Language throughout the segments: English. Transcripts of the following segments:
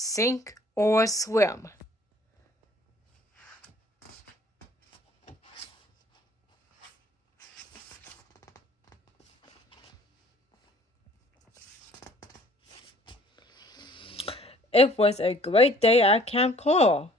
sink or swim. It was a great day at Camp Coral.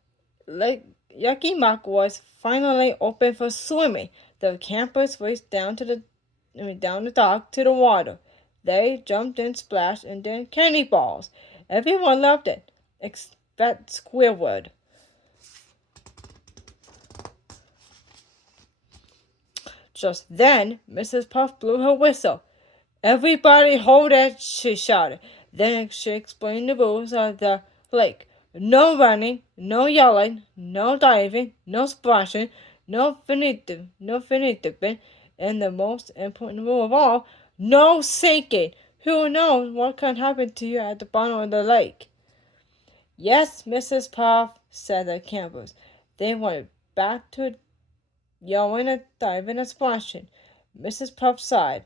Lake Yakimok was finally open for swimming. The campers raced down the dock to the water. They jumped and splashed and then candy balls. Everyone loved it, except Squidward. Just then, Mrs. Puff blew her whistle. "Everybody hold it," she shouted. Then she explained the rules of the lake. No running, no yelling, no diving, no splashing, no finny dipping, and the most important rule of all, no sinking. Who knows what can happen to you at the bottom of the lake? "Yes, Mrs. Puff," said the campers. They went back to yelling and diving and splashing. Mrs. Puff sighed.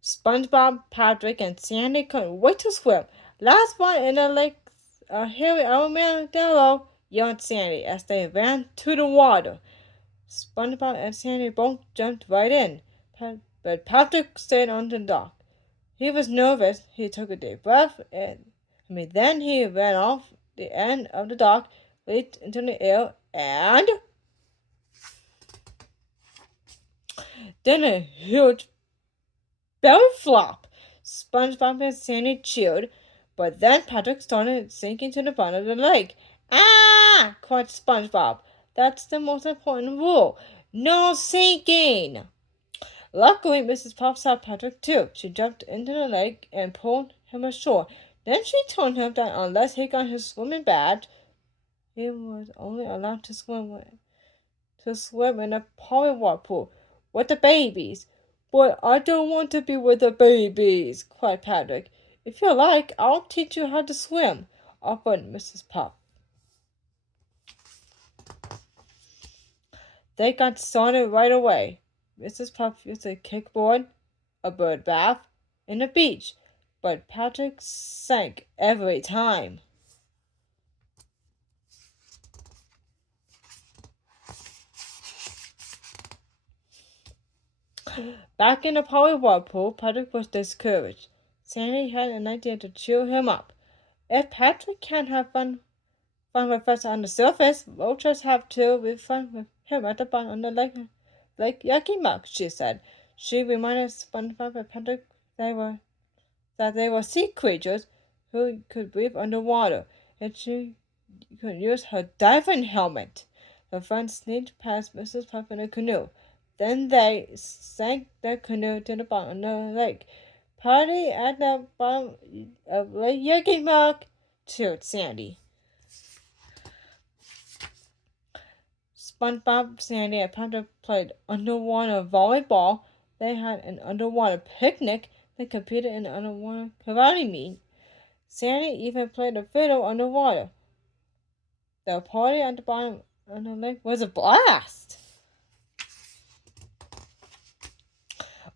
SpongeBob, Patrick, and Sandy couldn't wait to swim. "Last one in the lake, Harry Armadillo," yelled Sandy as they ran to the water. SpongeBob and Sandy both jumped right in, but Patrick stayed on the dock. He was nervous. He took a deep breath, then he ran off the end of the dock, leaped into the air, and then a huge belly flop. SpongeBob and Sandy cheered, but then Patrick started sinking to the bottom of the lake. "Ah!" cried SpongeBob. "That's the most important rule. No sinking!" Luckily, Mrs. Puff saw Patrick too. She jumped into the lake and pulled him ashore. Then she told him that unless he got his swimming badge, he was only allowed to swim in a polywog pool with the babies. "But I don't want to be with the babies," cried Patrick. "If you like, I'll teach you how to swim," offered Mrs. Puff. They got started right away. Mrs. Puff used a kickboard, a bird bath, and a beach, but Patrick sank every time. Back in the polywog pool, Patrick was discouraged. Sandy had an idea to cheer him up. "If Patrick can't have fun with us on the surface, we'll just have to have fun with him at the bottom of the Lake Yakimok," she said. She reminded SpongeBob and Patrick that they were sea creatures who could breathe underwater, and she could use her diving helmet. The friends sneaked past Mrs. Puff in a canoe. Then they sank their canoe to the bottom of the lake. "Party at the bottom of Lake Yakimok," cheered Sandy. SpongeBob, Sandy, and Patrick played underwater volleyball. They had an underwater picnic. They competed in an underwater karate meet. Sandy even played the fiddle underwater. The party at the bottom of the lake was a blast.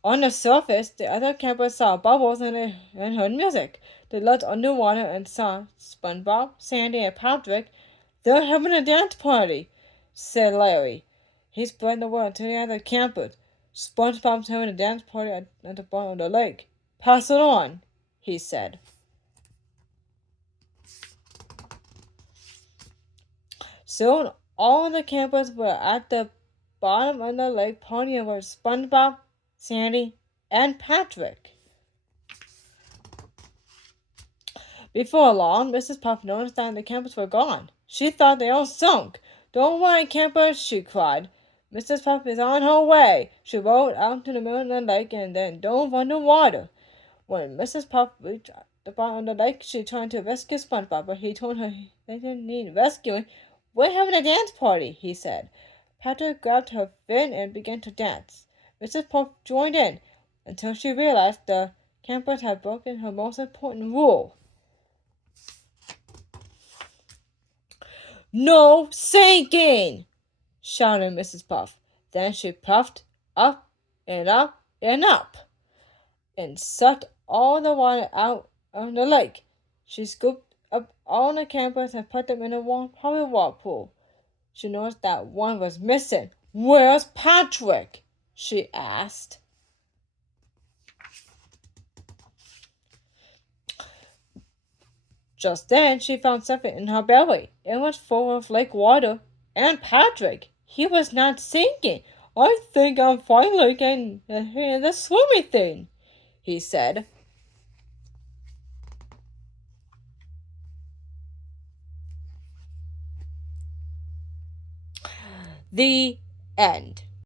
On the surface, the other campers saw bubbles and heard music. They looked underwater and saw SpongeBob, Sandy, and Patrick. "They're having a dance party," said Larry. He spread the word to the other campers. "SpongeBob's having a dance party at the bottom of the lake. Pass it on," he said. Soon, all the campers were at the bottom of the lake partying with SpongeBob, Sandy, and Patrick. Before long, Mrs. Puff noticed that the campers were gone. She thought they all sunk. "Don't worry, campers," she cried. "Mrs. Puff is on her way." She rowed out to the middle of the lake and then dove under water. When Mrs. Puff reached the bottom of the lake, she tried to rescue SpongeBob, but he told her they didn't need rescuing. "We're having a dance party," he said. Patrick grabbed her fin and began to dance. Mrs. Puff joined in until she realized the campers had broken her most important rule. "No sinking!" shouted Mrs. Puff. Then she puffed up and up and up. and sucked all the water out of the lake. She scooped up all the campers and put them in a warm public water pool. She noticed that one was missing. "Where's Patrick?" she asked. Just then she found something in her belly. It was full of lake water. And Patrick, he was not sinking. "I think I'm finally getting the swimming thing," he said. The end.